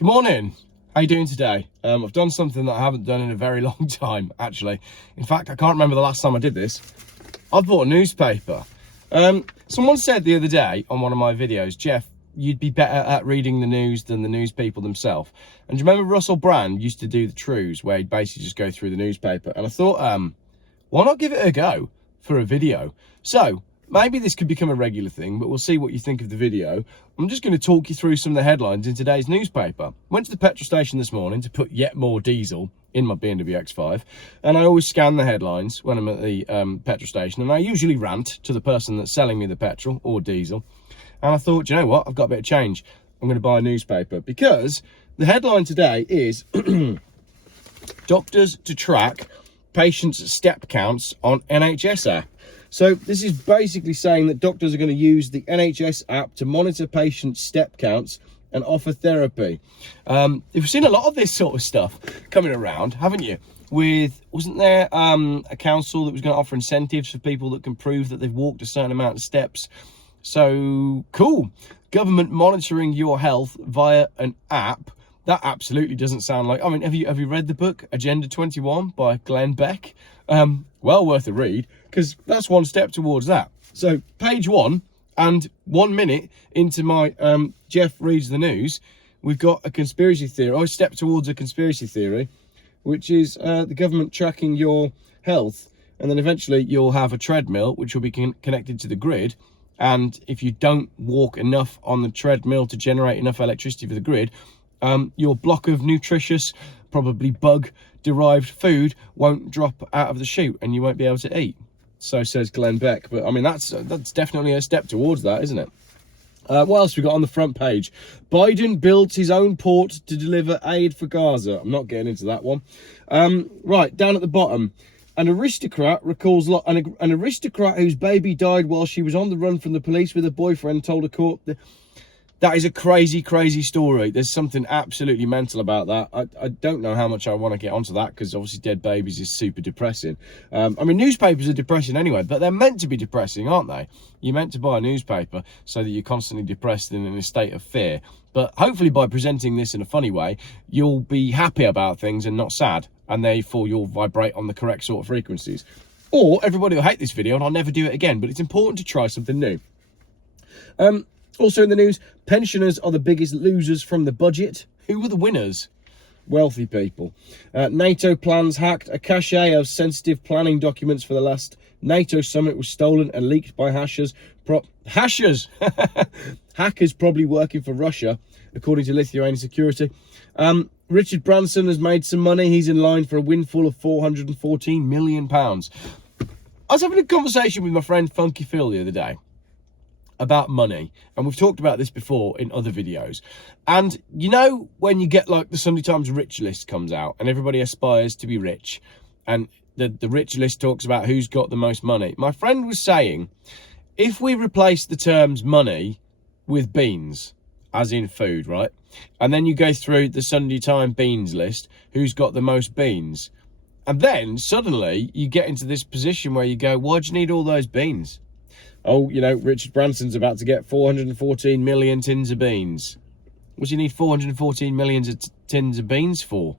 Good morning. How you doing today? I've done something that I haven't done in a very long time, actually. In fact, I can't remember the last time I did this. I've bought a newspaper. Someone said the other day on one of my videos, Jeff, you'd be better at reading the news than the news people themselves. And do you remember Russell Brand used to do the Trues, where he'd basically just go through the newspaper? And I thought, why not give it a go for a video? So maybe this could become a regular thing, but we'll see what you think of the video. I'm just going to talk you through some of the headlines in today's newspaper. Went to the petrol station this morning to put yet more diesel in my BMW X5, and I always scan the headlines when I'm at the petrol station, and I usually rant to the person that's selling me the petrol or diesel. And I thought, you know what, I've got a bit of change. I'm going to buy a newspaper, because the headline today is doctors to track patients' step counts on NHS app. So this is basically saying that doctors are going to use the NHS app to monitor patients' step counts and offer therapy. You've seen a lot of this sort of stuff coming around, haven't you? Wasn't there a council that was going to offer incentives for people that can prove that they've walked a certain amount of steps? So cool. Government monitoring your health via an app. That absolutely doesn't sound like... I mean, have you read the book Agenda 21 by Glenn Beck? Well worth a read, because that's one step towards that. So page 1 and 1 minute into my Jeff reads the news, we've got a conspiracy theory. I step towards a conspiracy theory, which is the government tracking your health, and then eventually you'll have a treadmill which will be connected to the grid. And if you don't walk enough on the treadmill to generate enough electricity for the grid, your block of nutritious, probably bug-derived food won't drop out of the chute and you won't be able to eat. So says Glenn Beck. But I mean, that's definitely a step towards that, isn't it? What else we got on the front page? Biden builds his own port to deliver aid for Gaza. I'm not getting into that one. Right, down at the bottom. An aristocrat recalls an aristocrat whose baby died while she was on the run from the police with her boyfriend told a court... That is a crazy, crazy story. There's something absolutely mental about that. I don't know how much I want to get onto that, because obviously dead babies is super depressing. I mean, newspapers are depressing anyway, but they're meant to be depressing, aren't they? You're meant to buy a newspaper so that you're constantly depressed and in a state of fear. But hopefully by presenting this in a funny way, you'll be happy about things and not sad, and therefore you'll vibrate on the correct sort of frequencies. Or everybody will hate this video and I'll never do it again, but it's important to try something new. Also in the news, pensioners are the biggest losers from the budget. Who were the winners? Wealthy people. NATO plans hacked. A cache of sensitive planning documents for the last NATO summit was stolen and leaked by hackers. Hackers probably working for Russia, according to Lithuanian security. Richard Branson has made some money. He's in line for a windfall of £414 million. I was having a conversation with my friend Funky Phil the other day about money, and we've talked about this before in other videos. And you know, when you get like the Sunday Times rich list comes out and everybody aspires to be rich, and the rich list talks about who's got the most money, my friend was saying, if we replace the terms money with beans, as in food, right, and then you go through the Sunday Times beans list, who's got the most beans, and then suddenly you get into this position where you go, why do you need all those beans? Oh, you know, Richard Branson's about to get 414 million tins of beans. What do you need 414 million tins of beans for?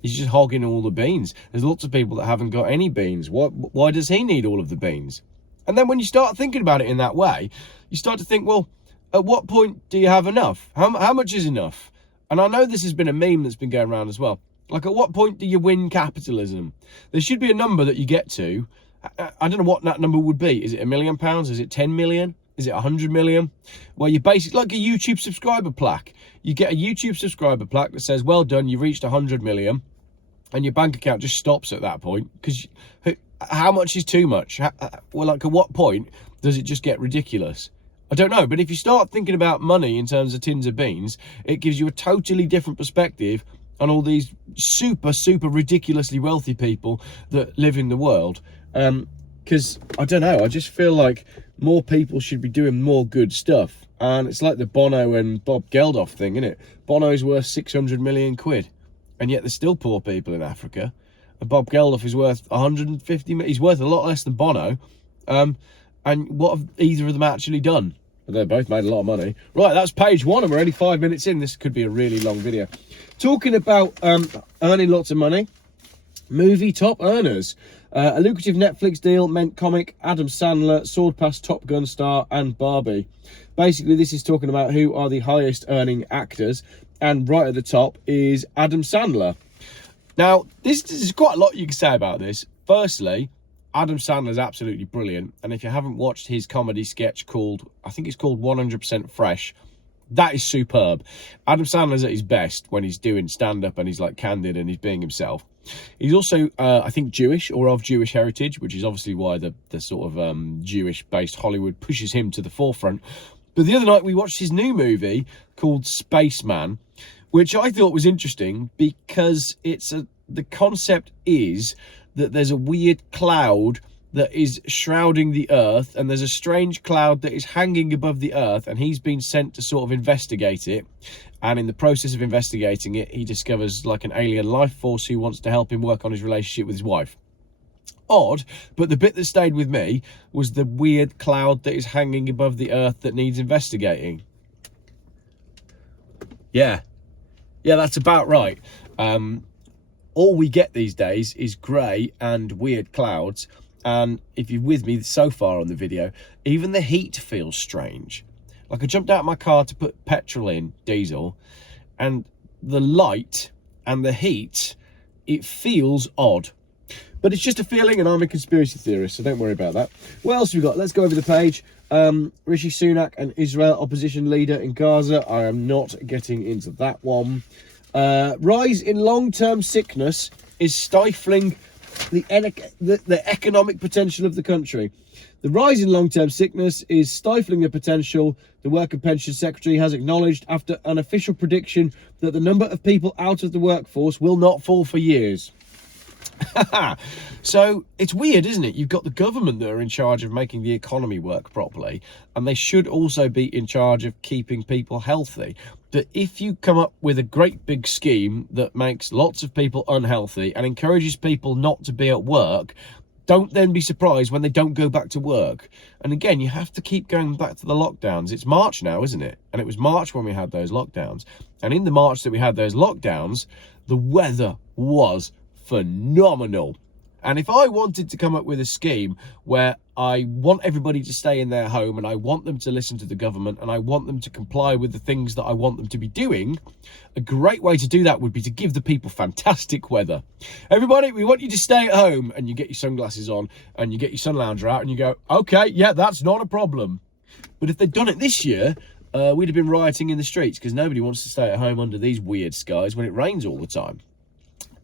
He's just hogging all the beans. There's lots of people that haven't got any beans. Why does he need all of the beans? And then when you start thinking about it in that way, you start to think, well, at what point do you have enough? How much is enough? And I know this has been a meme that's been going around as well. Like, at what point do you win capitalism? There should be a number that you get to. I don't know what that number would be. Is it £1 million? Is it 10 million? Is it 100 million? Well, you basically, like a YouTube subscriber plaque. You get a YouTube subscriber plaque that says, well done, you've reached 100 million. And your bank account just stops at that point. Because how much is too much? Well, like, at what point does it just get ridiculous? I don't know. But if you start thinking about money in terms of tins of beans, it gives you a totally different perspective on all these super, super ridiculously wealthy people that live in the world. Because, I don't know, I just feel like more people should be doing more good stuff. And it's like the Bono and Bob Geldof thing, isn't it? Bono's worth 600 million quid. And yet there's still poor people in Africa. And Bob Geldof is worth 150 million. He's worth a lot less than Bono. And what have either of them actually done? but they both made a lot of money. Right, that's page 1, and we're only 5 minutes in. This could be a really long video. Talking about earning lots of money, movie top earners. A lucrative Netflix deal meant comic Adam Sandler soared past Top Gun star and Barbie. Basically, this is talking about who are the highest earning actors, and right at the top is Adam Sandler. Now, this is quite a lot you can say about this. Firstly, Adam Sandler is absolutely brilliant, and if you haven't watched his comedy sketch called, I think it's called 100% Fresh, that is superb. Adam Sandler's at his best when he's doing stand-up and he's like candid and he's being himself. He's also, I think, Jewish or of Jewish heritage, which is obviously why the sort of Jewish-based Hollywood pushes him to the forefront. But the other night we watched his new movie called Spaceman, which I thought was interesting because the concept is that there's a weird cloud that is shrouding the Earth, and there's a strange cloud that is hanging above the Earth, and he's been sent to sort of investigate it. And in the process of investigating it, he discovers like an alien life force who wants to help him work on his relationship with his wife. Odd, but the bit that stayed with me was the weird cloud that is hanging above the Earth that needs investigating. Yeah, that's about right. All we get these days is grey and weird clouds. And if you're with me so far on the video, even the heat feels strange. Like I jumped out of my car to put petrol in, diesel, and the light and the heat, it feels odd. But it's just a feeling, and I'm a conspiracy theorist, so don't worry about that. What else have we got? Let's go over the page. Rishi Sunak and Israel opposition leader in Gaza. I am not getting into that one. Rise in long-term sickness is stifling the economic potential of the country. The rise in long-term sickness is stifling the potential, the Work and Pension Secretary has acknowledged after an official prediction that the number of people out of the workforce will not fall for years. So it's weird, isn't it? You've got the government that are in charge of making the economy work properly, and they should also be in charge of keeping people healthy. But if you come up with a great big scheme that makes lots of people unhealthy and encourages people not to be at work, don't then be surprised when they don't go back to work. And again, you have to keep going back to the lockdowns. It's March now, isn't it? And it was March when we had those lockdowns. And in the March that we had those lockdowns, the weather was phenomenal. And if I wanted to come up with a scheme where I want everybody to stay in their home and I want them to listen to the government and I want them to comply with the things that I want them to be doing, a great way to do that would be to give the people fantastic weather. Everybody, we want you to stay at home, and you get your sunglasses on and you get your sun lounger out and you go, okay, yeah, that's not a problem. But if they'd done it this year, we'd have been rioting in the streets because nobody wants to stay at home under these weird skies when it rains all the time.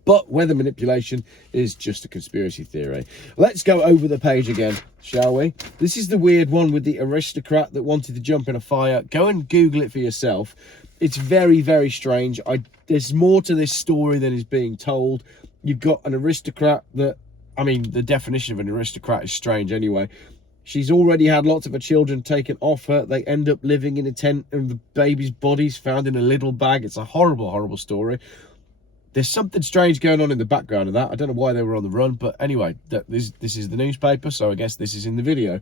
But weather manipulation is just a conspiracy theory. Let's go over the page again, shall we? This is the weird one with the aristocrat that wanted to jump in a fire. Go and Google it for yourself. It's very, very strange. There's more to this story than is being told. You've got an aristocrat that, I mean, the definition of an aristocrat is strange anyway. She's already had lots of her children taken off her. They end up living in a tent and the baby's body's found in a little bag. It's a horrible, horrible story. There's something strange going on in the background of that. I don't know why they were on the run, but anyway, this is the newspaper, so I guess this is in the video.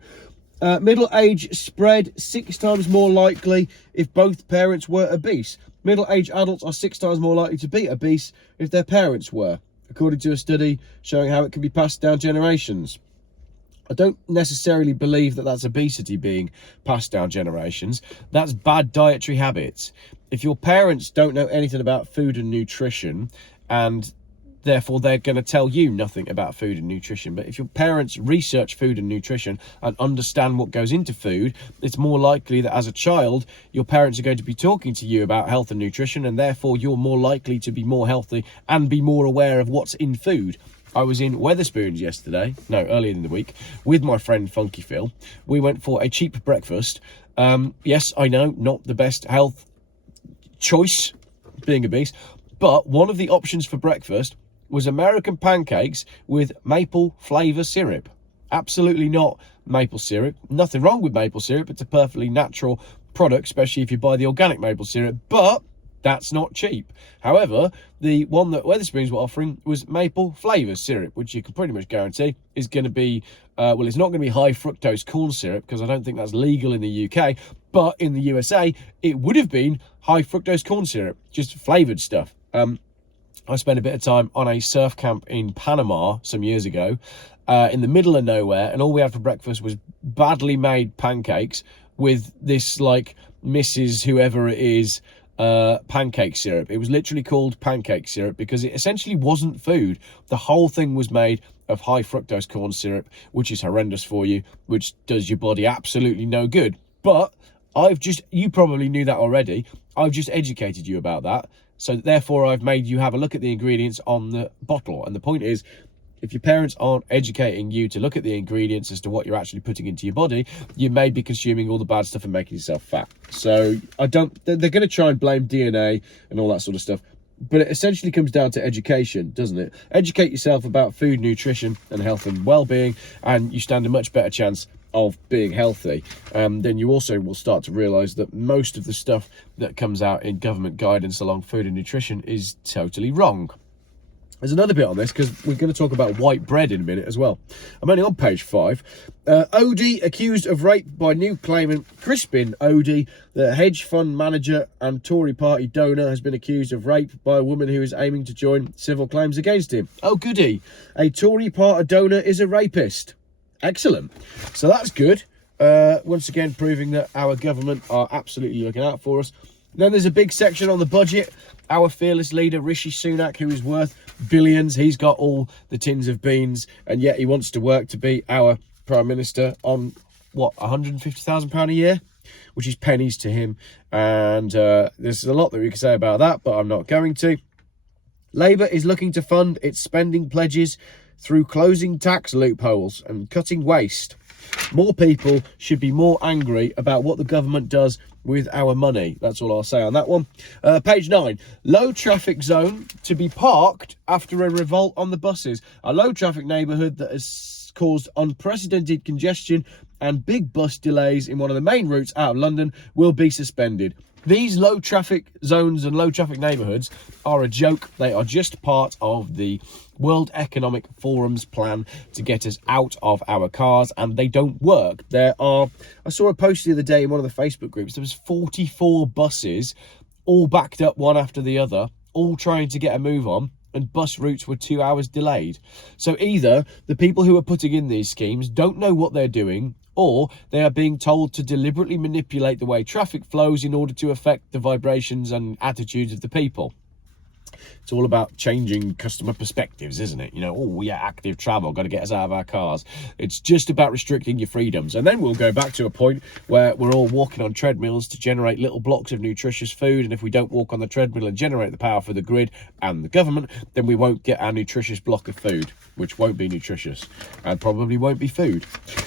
Middle age spread 6 times more likely if both parents were obese. Middle-aged adults are 6 times more likely to be obese if their parents were, according to a study showing how it can be passed down generations. I don't necessarily believe that that's obesity being passed down generations. That's bad dietary habits. If your parents don't know anything about food and nutrition, and therefore they're going to tell you nothing about food and nutrition, but if your parents research food and nutrition and understand what goes into food, it's more likely that as a child, your parents are going to be talking to you about health and nutrition, and therefore you're more likely to be more healthy and be more aware of what's in food. I was in Wetherspoons earlier in the week, with my friend Funky Phil. We went for a cheap breakfast. Yes, I know, not the best health choice, being obese, but one of the options for breakfast was American pancakes with maple flavour syrup. Absolutely not maple syrup. Nothing wrong with maple syrup. It's a perfectly natural product, especially if you buy the organic maple syrup, but that's not cheap. However, the one that Wetherspoons were offering was maple flavour syrup, which you can pretty much guarantee is going to be, well, it's not going to be high fructose corn syrup because I don't think that's legal in the UK, But in the USA, it would have been high fructose corn syrup, just flavoured stuff. I spent a bit of time on a surf camp in Panama some years ago, in the middle of nowhere, and all we had for breakfast was badly made pancakes with this, like, Mrs. whoever it is, pancake syrup. It was literally called pancake syrup because it essentially wasn't food. The whole thing was made of high fructose corn syrup, which is horrendous for you, which does your body absolutely no good. But you probably knew that already. I've just educated you about that. So therefore, I've made you have a look at the ingredients on the bottle. And the point is, if your parents aren't educating you to look at the ingredients as to what you're actually putting into your body, you may be consuming all the bad stuff and making yourself fat. So they're going to try and blame DNA and all that sort of stuff. But it essentially comes down to education, doesn't it? Educate yourself about food, nutrition and health and well-being, and you stand a much better chance of being healthy. Then you also will start to realise that most of the stuff that comes out in government guidance along food and nutrition is totally wrong. There's another bit on this because we're going to talk about white bread in a minute as well. I'm only on page 5. Odie accused of rape by new claimant Crispin Odie, the hedge fund manager and Tory party donor, has been accused of rape by a woman who is aiming to join civil claims against him. Oh goody, a Tory party donor is a rapist. Excellent. So that's good. Once again, proving that our government are absolutely looking out for us. Then there's a big section on the budget. Our fearless leader, Rishi Sunak, who is worth billions. He's got all the tins of beans, and yet he wants to work to be our Prime Minister on, what, £150,000 a year? Which is pennies to him. And there's a lot that we can say about that, but I'm not going to. Labour is looking to fund its spending pledges through closing tax loopholes and cutting waste. More people should be more angry about what the government does with our money. That's all I'll say on that one. Page 9. Low traffic zone to be parked after a revolt on the buses. A low traffic neighbourhood that has caused unprecedented congestion and big bus delays in one of the main routes out of London will be suspended. These low traffic zones and low traffic neighbourhoods are a joke. They are just part of the World Economic Forum's plan to get us out of our cars, and they don't work. I saw a post the other day in one of the Facebook groups. There was 44 buses all backed up one after the other, all trying to get a move on, and bus routes were 2 hours delayed. So either the people who are putting in these schemes don't know what they're doing, or they are being told to deliberately manipulate the way traffic flows in order to affect the vibrations and attitudes of the people. It's all about changing customer perspectives, isn't it? You know, oh yeah, active travel, got to get us out of our cars. It's just about restricting your freedoms. And then we'll go back to a point where we're all walking on treadmills to generate little blocks of nutritious food. And if we don't walk on the treadmill and generate the power for the grid and the government, then we won't get our nutritious block of food, which won't be nutritious and probably won't be food.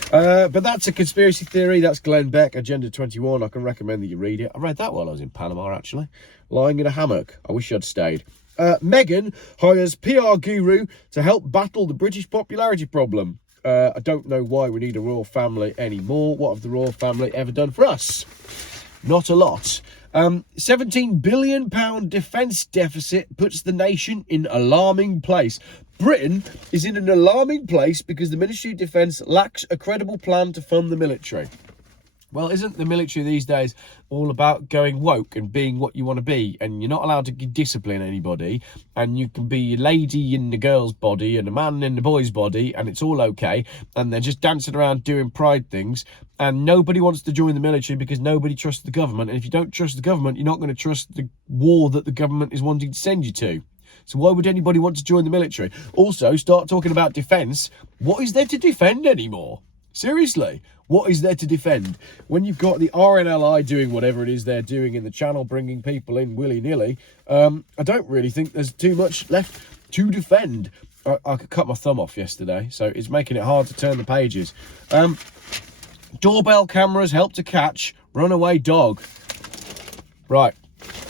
But that's a conspiracy theory. That's Glenn Beck, Agenda 21. I can recommend that you read it. I read that while I was in Panama, actually, lying in a hammock. I wish I'd stayed. Meghan hires PR guru to help battle the British popularity problem. I don't know why we need a royal family anymore. What have the royal family ever done for us? Not a lot. £17 billion defence deficit puts the nation in alarming place. Britain is in an alarming place because the Ministry of Defence lacks a credible plan to fund the military. Well, isn't the military these days all about going woke and being what you want to be? And you're not allowed to discipline anybody. And you can be a lady in the girl's body and a man in the boy's body. And it's all okay. And they're just dancing around doing pride things. And nobody wants to join the military because nobody trusts the government. And if you don't trust the government, you're not going to trust the war that the government is wanting to send you to. So why would anybody want to join the military? Also, start talking about defence. What is there to defend anymore? Seriously, what is there to defend? When you've got the RNLI doing whatever it is they're doing in the channel, bringing people in willy-nilly, I don't really think there's too much left to defend. I could cut my thumb off yesterday, so it's making it hard to turn the pages. Doorbell cameras help to catch runaway dog. Right,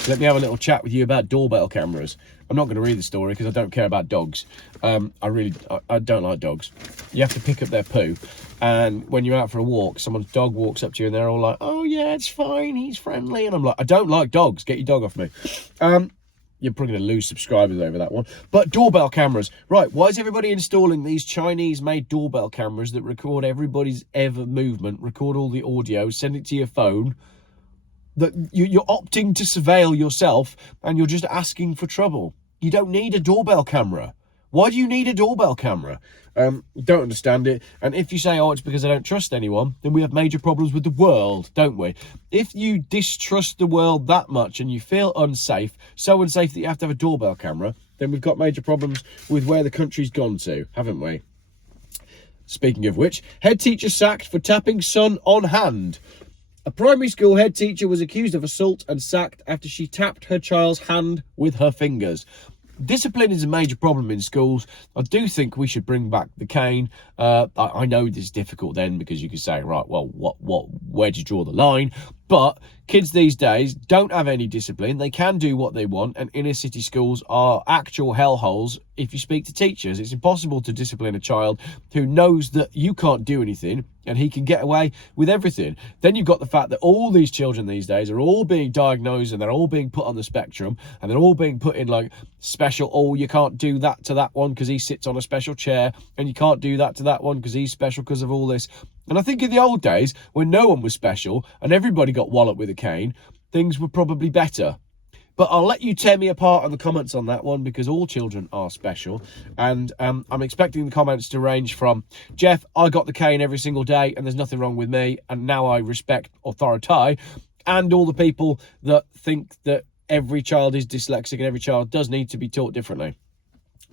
let me have a little chat with you about doorbell cameras. I'm not going to read the story because I don't care about dogs. I don't like dogs. You have to pick up their poo. And when you're out for a walk, someone's dog walks up to you and they're all like, oh yeah, it's fine, he's friendly. And I'm like, I don't like dogs. Get your dog off me. You're probably going to lose subscribers over that one. But doorbell cameras. Right, why is everybody installing these Chinese-made doorbell cameras that record everybody's ever movement, record all the audio, send it to your phone? that you're opting to surveil yourself and you're just asking for trouble. You don't need a doorbell camera. Why do you need a doorbell camera? Don't understand it. And if you say, oh, it's because I don't trust anyone, then we have major problems with the world, don't we? If you distrust the world that much and you feel unsafe, so unsafe that you have to have a doorbell camera, then we've got major problems with where the country's gone to, haven't we? Speaking of which, head teacher sacked for tapping son on hand. A primary school head teacher was accused of assault and sacked after she tapped her child's hand with her fingers. Discipline is a major problem in schools. I do think we should bring back the cane. I know this is difficult then because you could say, right, well, where do you draw the line? But kids these days don't have any discipline. They can do what they want, and inner city schools are actual hellholes. If you speak to teachers, it's impossible to discipline a child who knows that you can't do anything and he can get away with everything. Then you've got the fact that all these children these days are all being diagnosed and they're all being put on the spectrum and they're all being put in like special, oh, you can't do that to that one because he sits on a special chair, and you can't do that to that one because he's special because of all this. And I think in the old days, when no one was special and everybody got walloped with a cane, things were probably better. But I'll let you tear me apart on the comments on that one, because all children are special. And I'm expecting the comments to range from, Jeff, I got the cane every single day and there's nothing wrong with me, and now I respect authority, and all the people that think that every child is dyslexic and every child does need to be taught differently.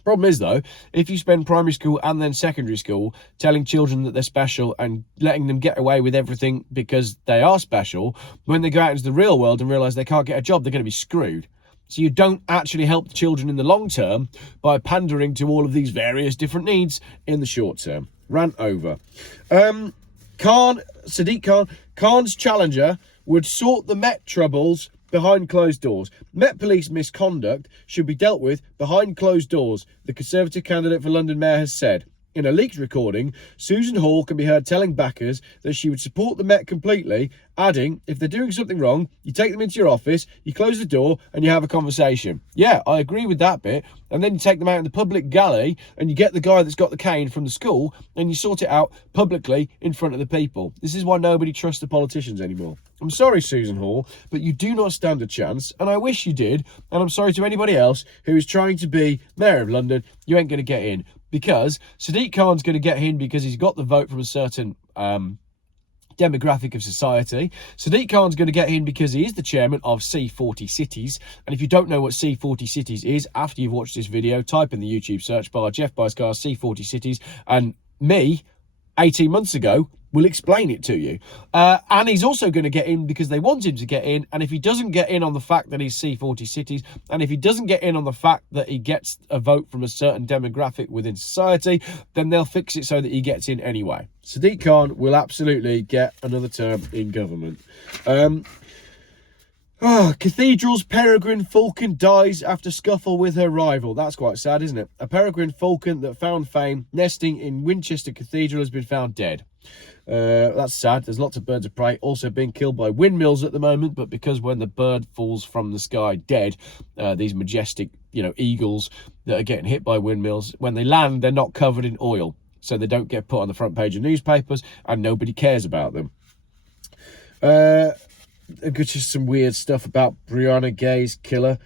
Problem is, though, if you spend primary school and then secondary school telling children that they're special and letting them get away with everything because they are special, when they go out into the real world and realise they can't get a job, they're going to be screwed. So you don't actually help the children in the long term by pandering to all of these various different needs in the short term. Rant over. Sadiq Khan's challenger would sort the Met troubles behind closed doors. Met Police misconduct should be dealt with behind closed doors, the Conservative candidate for London Mayor has said. In a leaked recording, Susan Hall can be heard telling backers that she would support the Met completely, adding, if they're doing something wrong, you take them into your office, you close the door and you have a conversation. Yeah, I agree with that bit. And then you take them out in the public galley and you get the guy that's got the cane from the school and you sort it out publicly in front of the people. This is why nobody trusts the politicians anymore. I'm sorry, Susan Hall, but you do not stand a chance, and I wish you did. And I'm sorry to anybody else who is trying to be Mayor of London. You ain't going to get in, because Sadiq Khan's going to get in because he's got the vote from a certain demographic of society. Sadiq Khan's going to get in because he is the chairman of C40 Cities. And if you don't know what C40 Cities is, after you've watched this video, type in the YouTube search bar, Jeff Buys Cars C40 Cities, and me, 18 months ago, will explain it to you. And he's also going to get in because they want him to get in. And if he doesn't get in on the fact that he's C40 Cities, and if he doesn't get in on the fact that he gets a vote from a certain demographic within society, then they'll fix it so that he gets in anyway. Sadiq Khan will absolutely get another term in government. Cathedral's peregrine falcon dies after scuffle with her rival. That's quite sad, isn't it? A peregrine falcon that found fame nesting in Winchester Cathedral has been found dead. That's sad. There's lots of birds of prey also being killed by windmills at the moment, but because when the bird falls from the sky dead, these majestic, eagles that are getting hit by windmills, when they land, they're not covered in oil, so they don't get put on the front page of newspapers and nobody cares about them. Just some weird stuff about Brianna Gay's killer.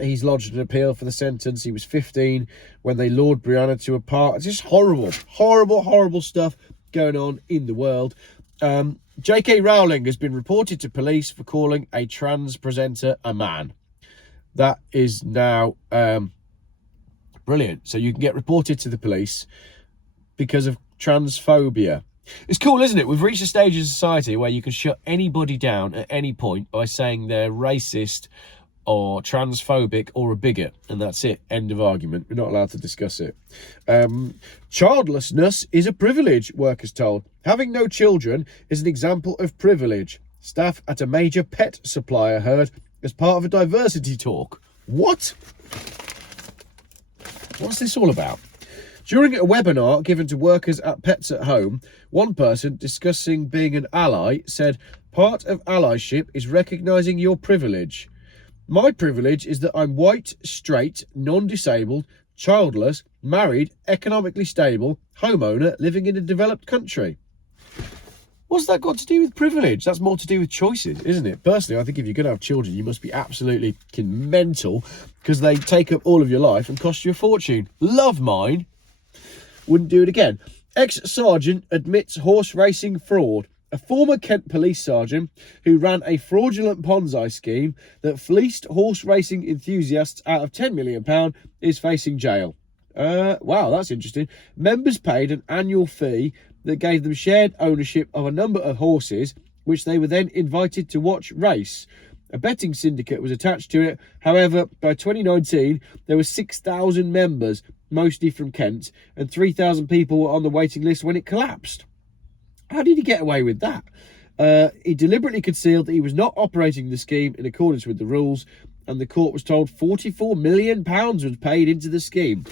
He's lodged an appeal for the sentence. He was 15 when they lured Brianna to a park. It's just horrible stuff going on in the world. J.K. Rowling has been reported to police for calling a trans presenter a man. That is now brilliant. So you can get reported to the police because of transphobia. It's cool, isn't it? We've reached a stage in society where you can shut anybody down at any point by saying they're racist or transphobic or a bigot, and that's it. End of argument. We're not allowed to discuss it. Childlessness is a privilege, workers told. Having no children is an example of privilege. Staff at a major pet supplier heard as part of a diversity talk. What? What's this all about? During a webinar given to workers at Pets at Home, one person discussing being an ally said, part of allyship is recognising your privilege. My privilege is that I'm white, straight, non-disabled, childless, married, economically stable, homeowner living in a developed country. What's that got to do with privilege? That's more to do with choices, isn't it? Personally, I think if you're going to have children, you must be absolutely mental, because they take up all of your life and cost you a fortune. Love mine. Wouldn't do it again. Ex-sergeant admits horse racing fraud. A former Kent police sergeant who ran a fraudulent Ponzi scheme that fleeced horse racing enthusiasts out of £10 million is facing jail. Wow, that's interesting. Members paid an annual fee that gave them shared ownership of a number of horses, which they were then invited to watch race. A betting syndicate was attached to it. However, by 2019, there were 6,000 members, mostly from Kent, and 3,000 people were on the waiting list when it collapsed. How did he get away with that? He deliberately concealed that he was not operating the scheme in accordance with the rules, and the court was told £44 million was paid into the scheme.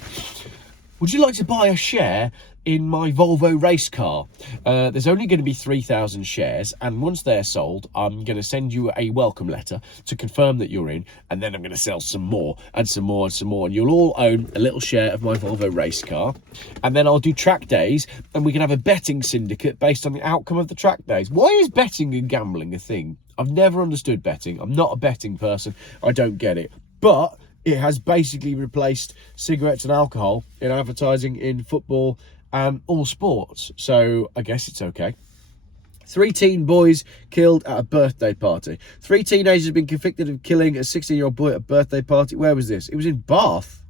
Would you like to buy a share in my Volvo race car? There's only going to be 3,000 shares, and once they're sold, I'm going to send you a welcome letter to confirm that you're in, and then I'm going to sell some more, and some more, and some more, and you'll all own a little share of my Volvo race car, and then I'll do track days, and we can have a betting syndicate based on the outcome of the track days. Why is betting and gambling a thing? I've never understood betting. I'm not a betting person. I don't get it. But it has basically replaced cigarettes and alcohol in advertising in football and all sports. So I guess it's okay. 3 teen boys killed at a birthday party. 3 teenagers have been convicted of killing a 16-year-old boy at a birthday party. Where was this? It was in Bath.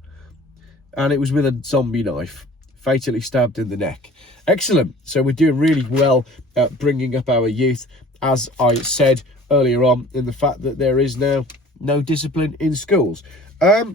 And it was with a zombie knife. Fatally stabbed in the neck. Excellent. So we're doing really well at bringing up our youth. As I said earlier on, in the fact that there is now no discipline in schools. I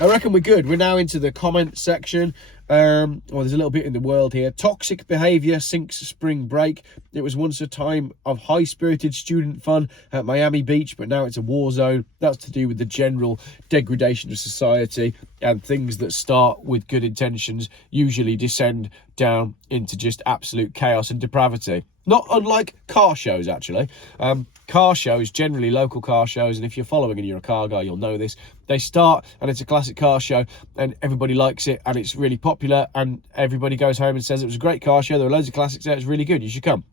reckon we're good. We're now into the comment section. Well, there's a little bit in the world here. Toxic behaviour sinks spring break. It was once a time of high-spirited student fun at Miami Beach, but now it's a war zone. That's to do with the general degradation of society, and things that start with good intentions usually descend down into just absolute chaos and depravity. Not unlike car shows, actually. Car shows, generally local car shows, and if you're following and you're a car guy, you'll know this. They start, and it's a classic car show, and everybody likes it, and it's really popular, and everybody goes home and says it was a great car show, there were loads of classics there, it's really good, you should come.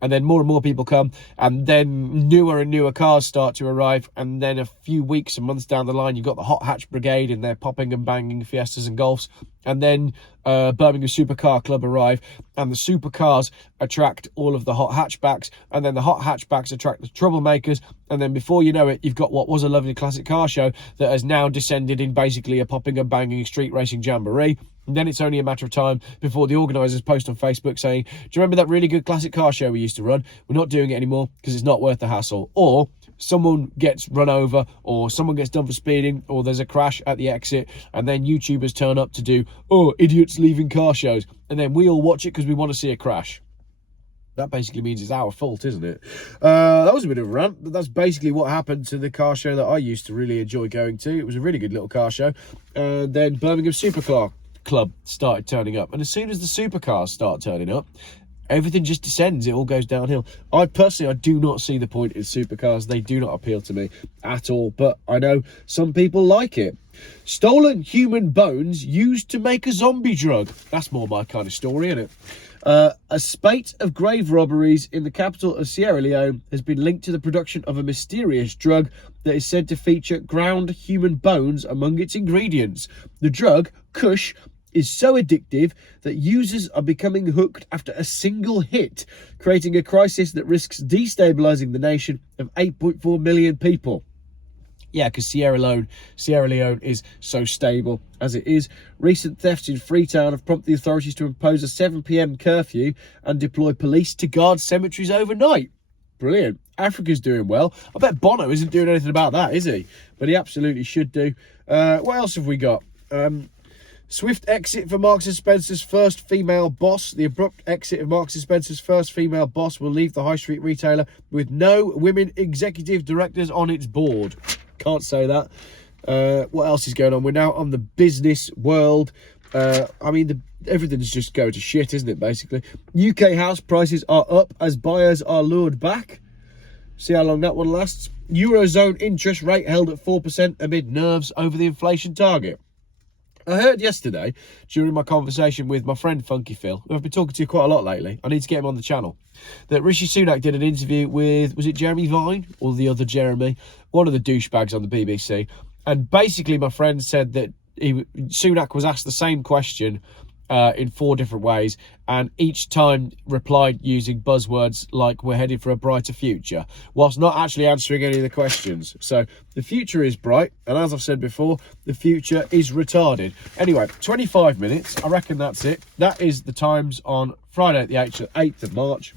And then more and more people come, and then newer and newer cars start to arrive, and then a few weeks and months down the line, you've got the hot hatch brigade, and they're popping and banging Fiestas and Golfs, and then Birmingham Supercar Club arrive, and the supercars attract all of the hot hatchbacks, and then the hot hatchbacks attract the troublemakers, and then before you know it, you've got what was a lovely classic car show that has now descended in basically a popping and banging street racing jamboree. And then it's only a matter of time before the organisers post on Facebook saying, do you remember that really good classic car show we used to run? We're not doing it anymore because it's not worth the hassle. Or someone gets run over, or someone gets done for speeding, or there's a crash at the exit, and then YouTubers turn up to do, idiots leaving car shows. And then we all watch it because we want to see a crash. That basically means it's our fault, isn't it? That was a bit of a rant, but that's basically what happened to the car show that I used to really enjoy going to. It was a really good little car show. And then Birmingham Supercar Club started turning up. And as soon as the supercars start turning up, everything just descends. It all goes downhill. I do not see the point in supercars. They do not appeal to me at all. But I know some people like it. Stolen human bones used to make a zombie drug. That's more my kind of story, isn't it? A spate of grave robberies in the capital of Sierra Leone has been linked to the production of a mysterious drug that is said to feature ground human bones among its ingredients. The drug, Kush, is so addictive that users are becoming hooked after a single hit, creating a crisis that risks destabilizing the nation of 8.4 million people. Yeah, because Sierra Leone is so stable as it is. Recent thefts in Freetown have prompted the authorities to impose a 7 p.m. curfew and deploy police to guard cemeteries overnight. Brilliant. Africa's doing well. I bet Bono isn't doing anything about that, is he? But he absolutely should do. What else have we got? Swift exit for Marks & Spencer's first female boss. The abrupt exit of Marks & Spencer's first female boss will leave the high street retailer with no women executive directors on its board. Can't say that. What else is going on? We're now on the business world. Everything's just going to shit, isn't it, basically? UK house prices are up as buyers are lured back. See how long that one lasts. Eurozone interest rate held at 4% amid nerves over the inflation target. I heard yesterday, during my conversation with my friend Funky Phil, who I've been talking to quite a lot lately, I need to get him on the channel, that Rishi Sunak did an interview with, was it Jeremy Vine or the other Jeremy? One of the douchebags on the BBC. And basically my friend said that Sunak was asked the same question in 4 different ways, and each time replied using buzzwords like "we're headed for a brighter future," whilst not actually answering any of the questions. So the future is bright, and as I've said before, the future is retarded. Anyway, 25 minutes, I reckon that's it. That is the times on Friday the 8th of March.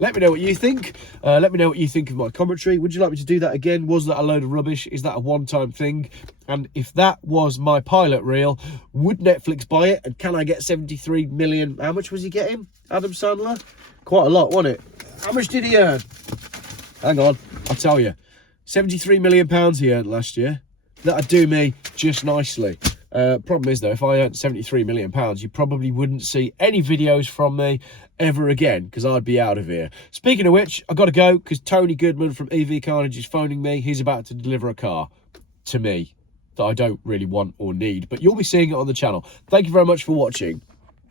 Let me know what you think. Let me know what you think of my commentary. Would you like me to do that again? Was that a load of rubbish? Is that a one-time thing? And if that was my pilot reel, would Netflix buy it? And can I get 73 million? How much was he getting, Adam Sandler? Quite a lot, wasn't it? How much did he earn? Hang on, I'll tell you. £73 million he earned last year. That'd do me just nicely. Problem is though, if I earned £73 million, you probably wouldn't see any videos from me ever again, because I'd be out of here. Speaking of which, I've got to go because Tony Goodman from EV Carnage is phoning me. He's about to deliver a car to me that I don't really want or need, but you'll be seeing it on the channel. Thank you very much for watching.